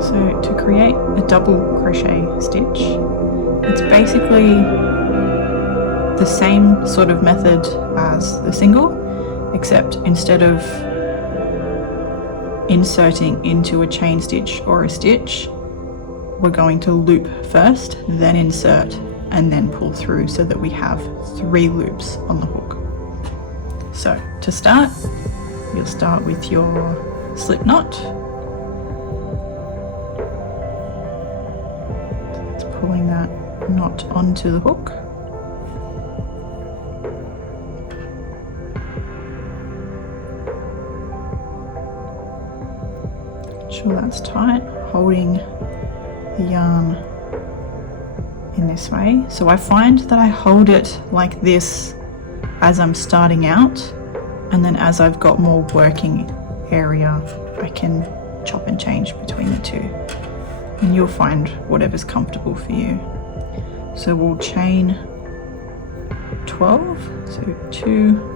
So to create a double crochet stitch, it's basically the same sort of method as the single, except instead of inserting into a chain stitch or a stitch, we're going to loop first, then insert, and then pull through so that we have 3 loops on the hook. So to start, you'll start with your slip knot. It's pulling that knot onto the hook. Sure that's tight, holding the yarn in this way. So I find that I hold it like this as I'm starting out, and then as I've got more working area, I can chop and change between the two. And you'll find whatever's comfortable for you. So we'll chain 12, so 2,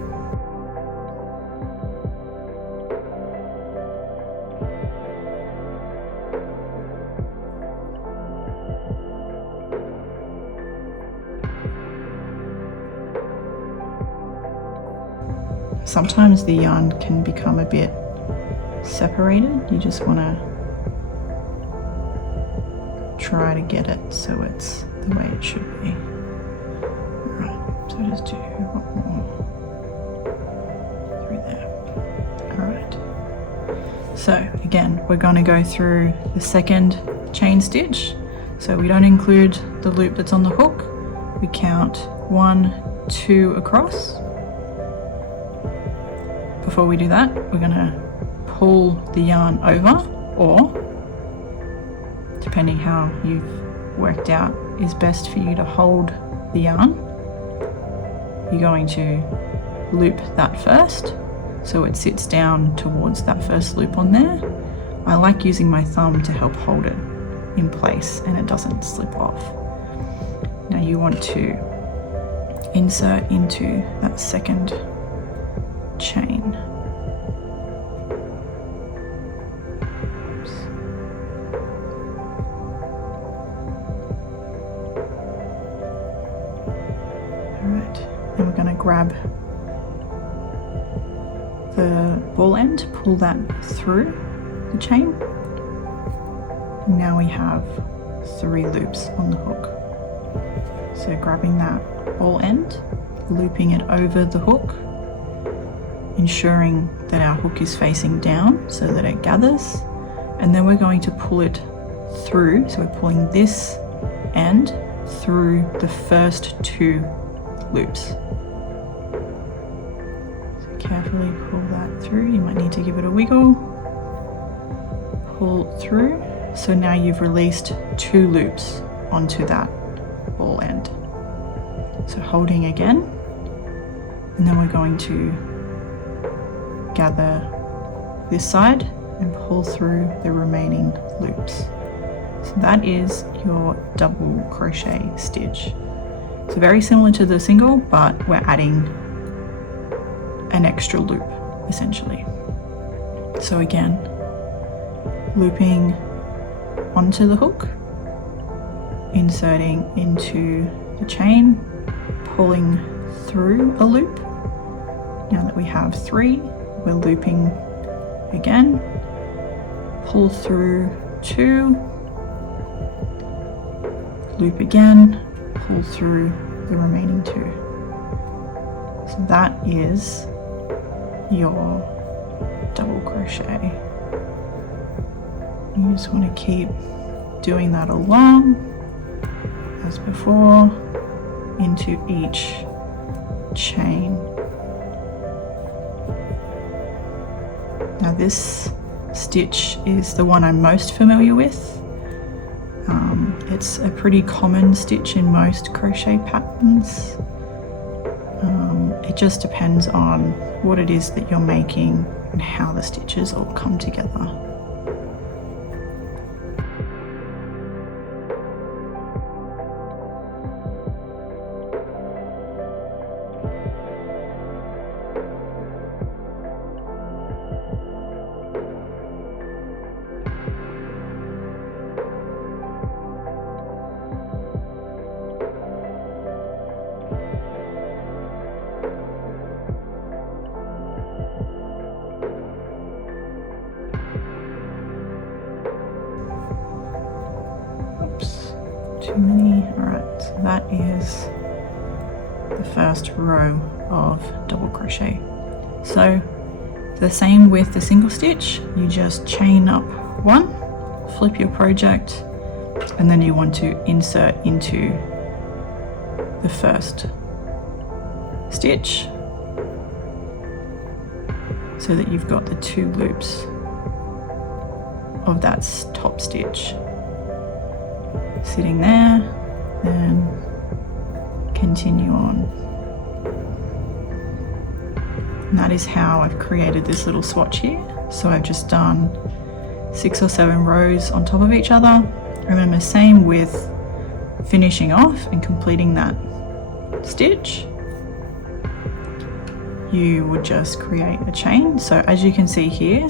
sometimes the yarn can become a bit separated. You just want to try to get it so it's the way it should be. Alright, so just do one more through there. Alright, so again, we're going to go through the second chain stitch. So we don't include the loop that's on the hook. We count 1, 2 across. Before we do that, we're going to pull the yarn over, or depending how you've worked out is best for you to hold the yarn, you're going to loop that first so it sits down towards that first loop on there. I like using my thumb to help hold it in place and it doesn't slip off. Now you want to insert into that second chain. Oops. Alright, then we're going to grab the ball end, pull that through the chain, and now we have 3 loops on the hook. So grabbing that ball end, looping it over the hook, ensuring that our hook is facing down so that it gathers, and then we're going to pull it through. So we're pulling this end through the first 2 loops. So carefully pull that through. You might need to give it a wiggle. Pull through. So now you've released 2 loops onto that ball end. So holding again, and then we're going to gather this side and pull through the remaining loops. So that is your double crochet stitch. So very similar to the single, but we're adding an extra loop essentially. So again, looping onto the hook, inserting into the chain, pulling through a loop. Now that we have 3, we're looping again, pull through 2, loop again, pull through the remaining 2. So that is your double crochet. You just want to keep doing that along as before into each chain. Now this stitch is the one I'm most familiar with. It's a pretty common stitch in most crochet patterns. It just depends on what it is that you're making and how the stitches all come together. too many. All right, so that is the first row of double crochet. So the same with the single stitch, you just chain up one, flip your project, and then you want to insert into the first stitch so that you've got the 2 loops of that top stitch sitting there, and continue on. And that is how I've created this little swatch here. So I've just done 6 or 7 rows on top of each other. And then the same with finishing off and completing that stitch, you would just create a chain. So as you can see here,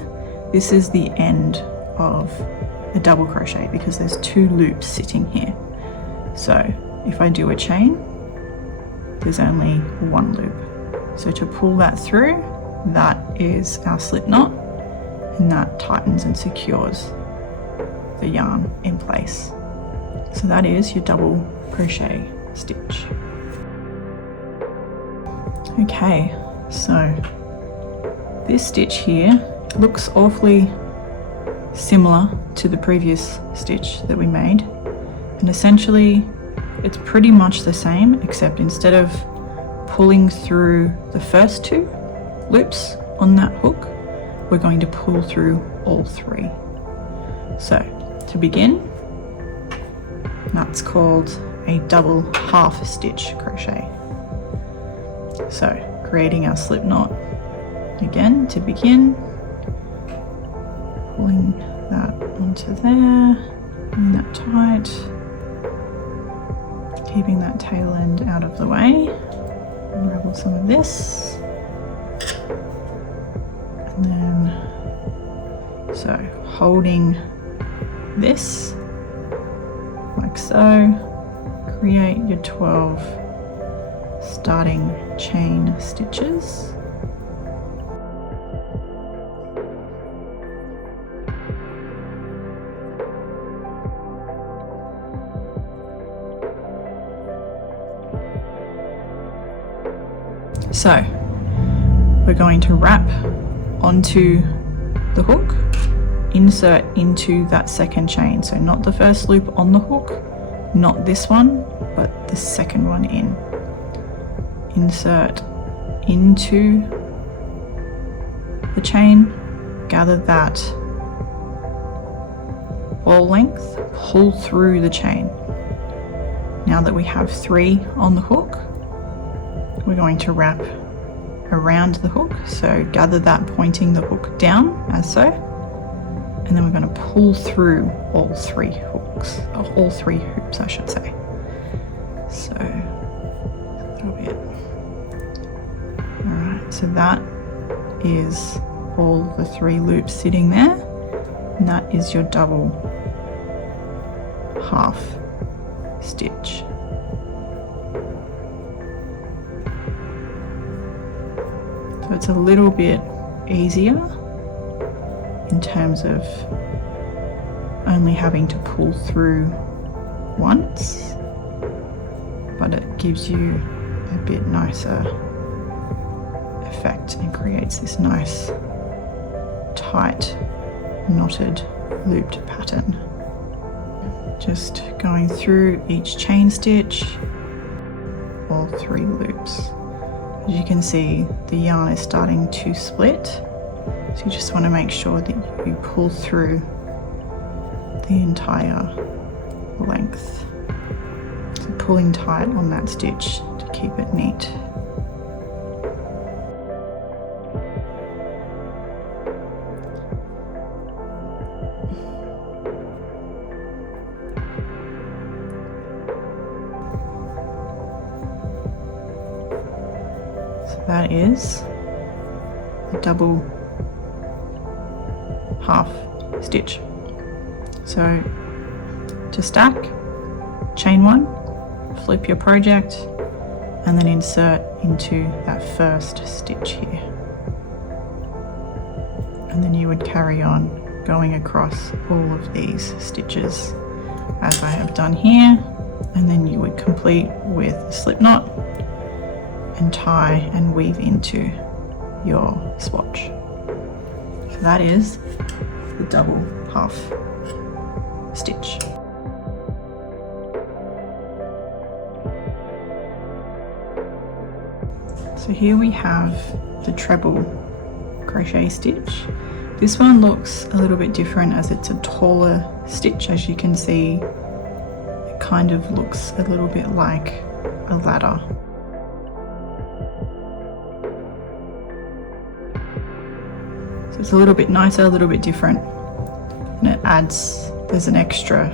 this is the end of a double crochet because there's 2 loops sitting here. So if I do a chain, there's only 1 loop. So to pull that through, that is our slip knot, and that tightens and secures the yarn in place. So that is your double crochet stitch. Okay, so this stitch here looks awfully similar to the previous stitch that we made, and essentially it's pretty much the same, except instead of pulling through the first 2 loops on that hook, we're going to pull through all 3. So to begin, that's called a double half stitch crochet. So creating our slip knot again to begin, pulling that onto there, pulling that tight, keeping that tail end out of the way. Unravel some of this, and then so holding this like so, create your 12 starting chain stitches. So we're going to wrap onto the hook, insert into that second chain. So not the first loop on the hook, not this one, but the second one in. Insert into the chain, gather that ball length, pull through the chain. Now that we have 3 on the hook, we're going to wrap around the hook, so gather that pointing the hook down as so, and then we're going to pull through all 3 hooks, all 3 hoops I should say. So a little bit. Alright, so that is all the 3 loops sitting there, and that is your double half stitch. So it's a little bit easier in terms of only having to pull through once, but it gives you a bit nicer effect and creates this nice tight knotted looped pattern. Just going through each chain stitch, all 3 loops. As you can see, the yarn is starting to split, so you just want to make sure that you pull through the entire length. So pulling tight on that stitch to keep it neat. That is a double half stitch. So to stack, chain 1, flip your project, and then insert into that first stitch here. And then you would carry on going across all of these stitches as I have done here. and then you would complete with a slip knot and tie and weave into your swatch. So that is the double half stitch. So here we have the treble crochet stitch. This one looks a little bit different as it's a taller stitch. As you can see, it kind of looks a little bit like a ladder. So it's a little bit nicer, a little bit different, and it adds, there's an extra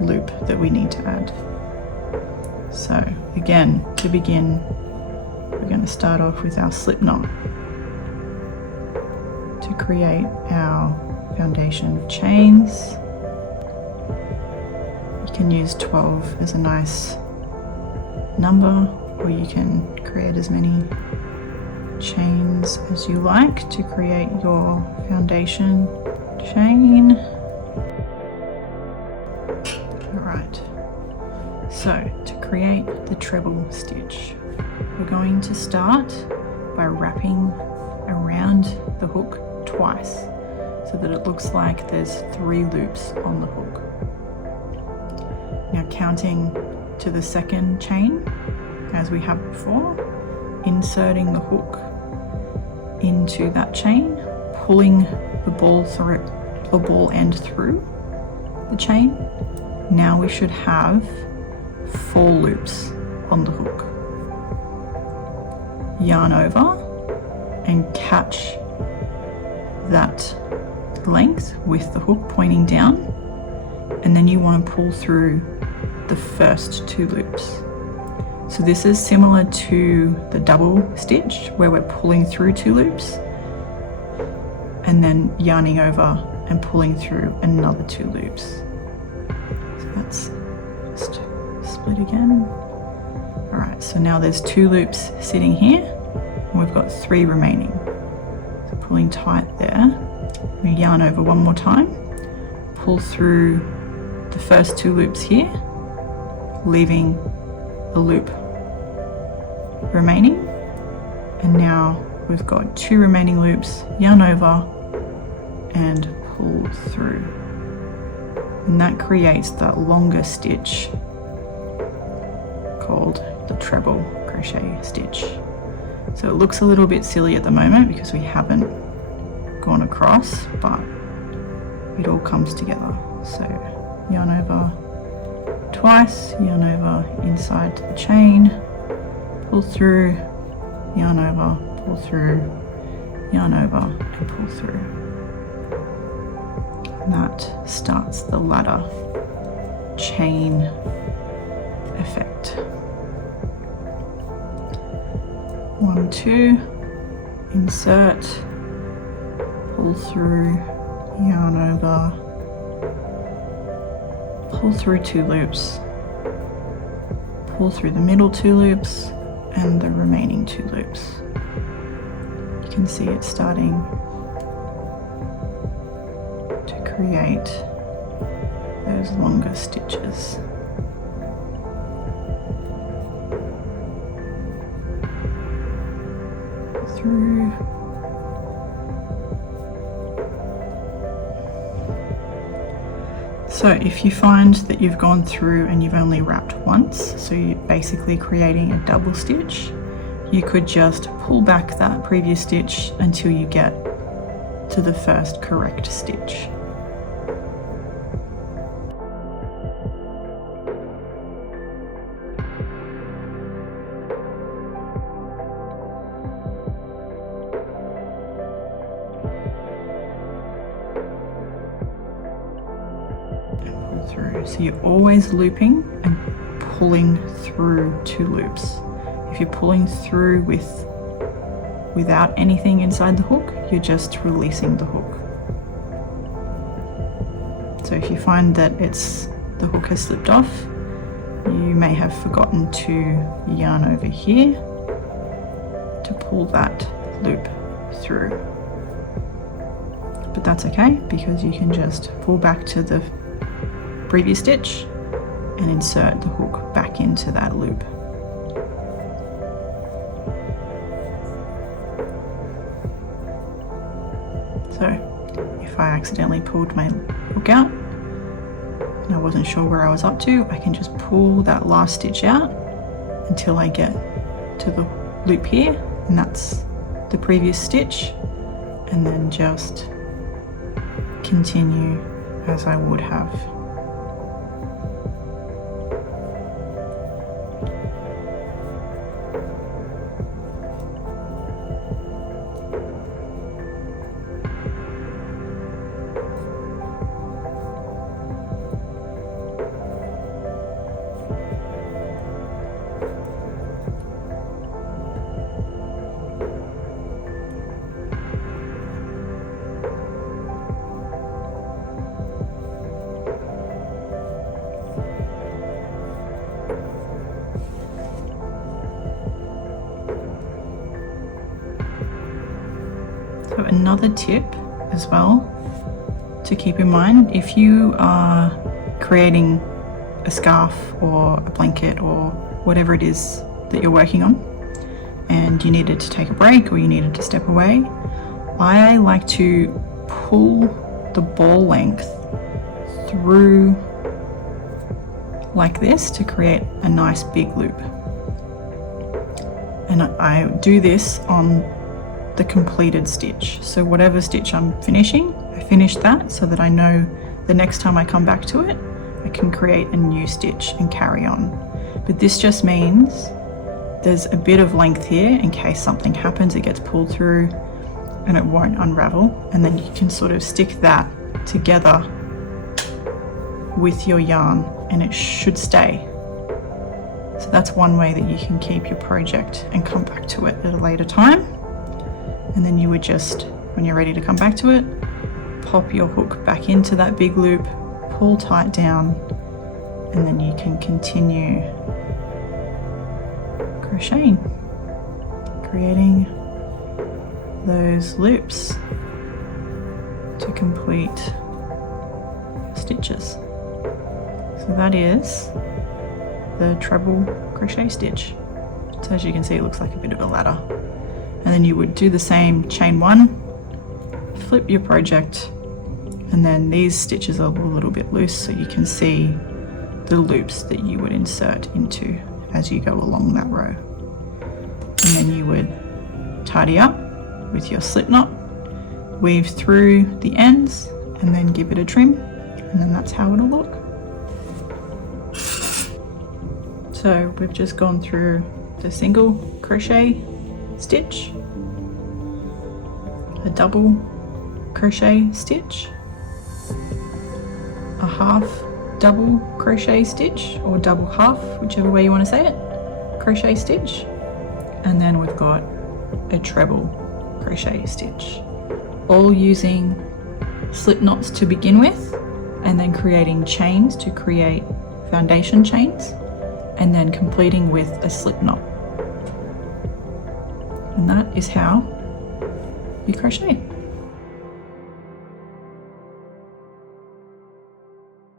loop that we need to add. So again, to begin, we're going to start off with our slip knot to create our foundation chains. You can use 12 as a nice number, or you can create as many chains as you like to create your foundation chain. Alright, so to create the treble stitch, we're going to start by wrapping around the hook twice so that it looks like there's 3 loops on the hook. Now counting to the second chain as we have before, inserting the hook into that chain, pulling the ball end through the chain. Now we should have 4 loops on the hook. Yarn over and catch that length with the hook pointing down, and then you want to pull through the first 2 loops. So this is similar to the double stitch where we're pulling through 2 loops and then yarning over and pulling through another 2 loops. So that's just split again. Alright, so now there's 2 loops sitting here and we've got 3 remaining. So pulling tight there, we yarn over one more time, pull through the first 2 loops here, leaving a loop remaining, and now we've got 2 remaining loops, yarn over and pull through, and that creates that longer stitch called the treble crochet stitch. So it looks a little bit silly at the moment because we haven't gone across, but it all comes together. So yarn over twice, yarn over inside the chain, pull through, yarn over, pull through, yarn over and pull through. And that starts the ladder chain effect. 1, 2, insert, pull through, yarn over, pull through 2 loops, pull through the middle 2 loops and the remaining 2 loops. You can see it starting to create those longer stitches. Through. So if you find that you've gone through and you've only wrapped once, so you're basically creating a double stitch, you could just pull back that previous stitch until you get to the first correct stitch. Through. So you're always looping and pulling through 2 loops. If you're pulling through without anything inside the hook, you're just releasing the hook. So if you find that the hook has slipped off, you may have forgotten to yarn over here to pull that loop through. But that's okay because you can just pull back to the previous stitch and insert the hook back into that loop. So if I accidentally pulled my hook out and I wasn't sure where I was up to, I can just pull that last stitch out until I get to the loop here, and that's the previous stitch, and then just continue as I would have. So another tip as well to keep in mind, if you are creating a scarf or a blanket or whatever it is that you're working on and you needed to take a break or you needed to step away, I like to pull the ball length through like this to create a nice big loop. And I do this on the completed stitch. So whatever stitch I'm finishing, I finish that so that I know the next time I come back to it, I can create a new stitch and carry on. But this just means there's a bit of length here in case something happens, it gets pulled through and it won't unravel. And then you can sort of stick that together with your yarn and it should stay. So that's one way that you can keep your project and come back to it at a later time. And then you would just, when you're ready to come back to it, pop your hook back into that big loop, pull tight down, and then you can continue crocheting, creating those loops to complete your stitches. So that is the treble crochet stitch. So as you can see, it looks like a bit of a ladder. And then you would do the same chain one, flip your project, and then these stitches are a little bit loose so you can see the loops that you would insert into as you go along that row. And then you would tidy up with your slip knot, weave through the ends, and then give it a trim, and then that's how it'll look. So we've just gone through the single crochet stitch, a double crochet stitch, a half double crochet stitch, or double half, whichever way you want to say it, crochet stitch, and then we've got a treble crochet stitch, all using slip knots to begin with, and then creating chains to create foundation chains, and then completing with a slip knot. And that is how you crochet.